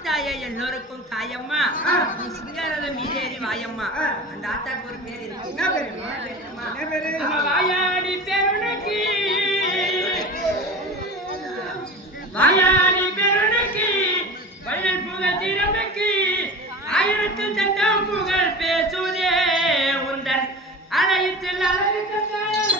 இருக்கும் தாயம்மா நீ சிங்காரத மீதேறி வாயம்மா. அந்த ஆத்தாக்கு ஒரு பேர் இருக்கு. வாயாடி பெருணுக்கு வாயாடி பெருணுக்கு வள்ளல் புகழ் திறமைக்கு ஆயிரத்தில் தட்டம் புகழ் பேசுதே உந்தன். அலையத்தில் அழகு தந்தால்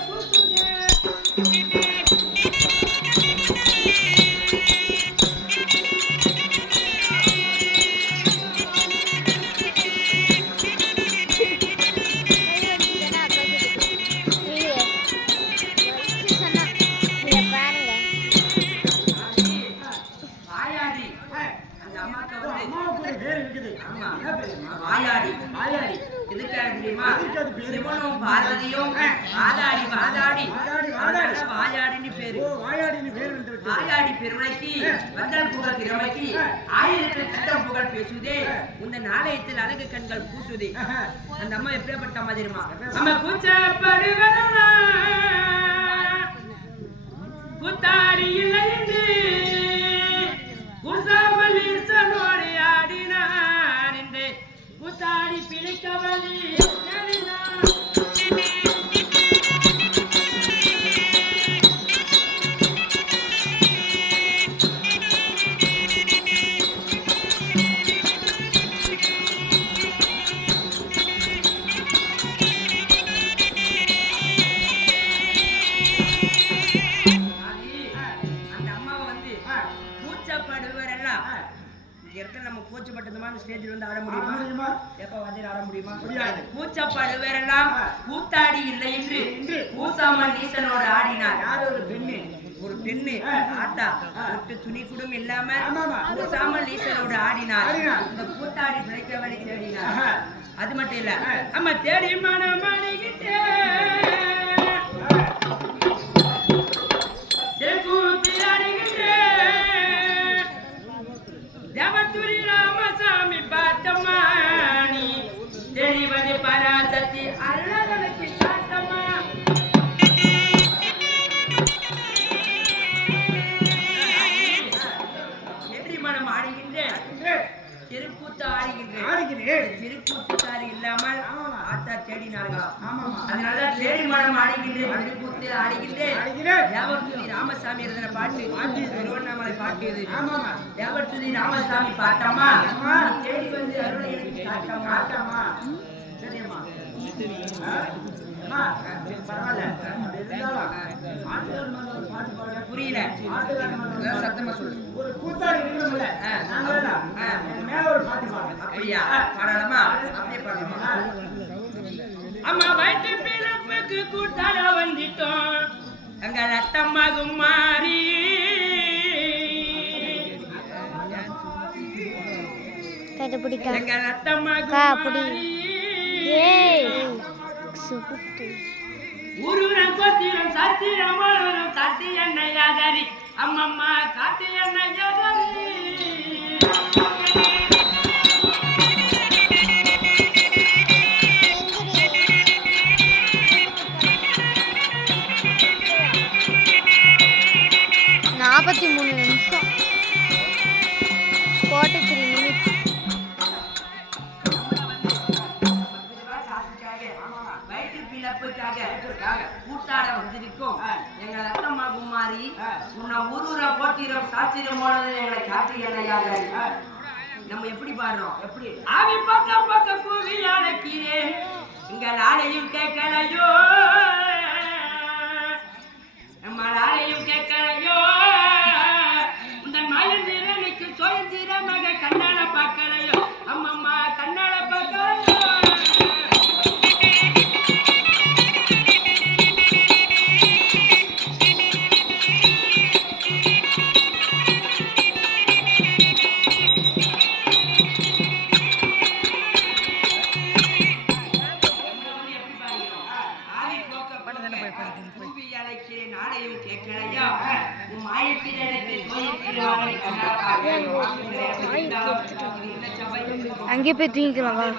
தெரியுமா? எதுக்கு அது பேரு? சிவனும் பார்வதியும் வாதாடி வாதாடி. வாதாடி, வாதாடி. அதனால வாயாடின்னு பேரு. ஓ வாயாடின்னு பேர் வந்து விட்டது. வாயாடி பெருமைக்கு வந்தல் புகழ் திறமைக்கு ஆயிரத்தில் சட்டம் புகழ் பேசுதே இந்த நாளையத்தில் அழகு கண்கள் பூசுதே. அந்த அம்மா எப்படிப்பட்ட அம்மா தெரியுமா நம்ம கூச்சப்படுவதா கூத்தாடி இல்லை என்று இங்க இடத்துல நம்ம கூச்சப்பட்டது மாதிரி ஸ்டேஜில் வந்து ஆட முடியுமா? எப்ப வந்து ஆட முடியுமா முடியாது. கூச்சப்படுவரெல்லாம் கூத்தாடி இல்லை என்று கூசாமல் ஈசனோடு ஆடினார் யார் ஒரு பெண்ணு ஒரு பெண்ணு. ஆத்தா ஒட்டு துணி குடும் இல்லாம. கூசாமல் ஈசனோடு ஆடினார். இந்த கூத்தாடி பிழைக்க வழி தேடினார். அது மட்டும் இல்ல ஆ. அம்மா தேடி மனம் Yabaturi Ramasami Batama. திருக்கூத்து ஆடுகின்றேன் ஆடுகிறேன். திருக்கூத்துக்காரி இல்லாமல் ஆமாமா. ஆத்தா தேடினார்கள். ஆமாமா. அதனால தேடி மனம் ஆடுகின்றேன். திருக்கூத்து ஆடுகின்றேன். ஆடுகிறேன். தேவத்துதி ராமசாமி எழுதின பாட்டு? பாட்டு. திருவண்ணாமலை பாட்டு இது ஆமாமா. தேவத்துதி ராமசாமி. நீ தேடி வந்து அருளை ஆட்டாமா புரியல. சத்தமா சொல்லு. ஒரு கூத்தாடி இருக்கணும்ல மேல ஒரு பாட்டு பாடுறேன் அப்படியா பாடலாமா? அப்படியே பாடலாமா? அம்மா வயிற்று பிறப்புக்கு கூட்டாள வந்துட்டோம். அங்க ரத்தமாகும் மாறி. கண்டுபிடிக்கா. எங்க ரத்தமாகும் அக்கா, அப்படி. மாறி ஏய் சுகுட்டு ஊருடன் அம்மம்மா பிளப்புக்காக கூட்டாட வந்திருக்கோம். எங்க ரத்தம்மா குமாரி உன்னை ஊரூர போத்திரம் சாத்திரம் போனது எங்களை காட்டு எண்ணெயாக நம்ம எப்படி பாடுறோம்? எப்படி? ஆவி பக்க பக்க கூவி அழைக்கிறேன் எங்கள் ஆளையும் கேட்கலையோ. நாளையும் கேட்கலையா? உன் அங்கேயே போய் தூங்கிக்கலாம்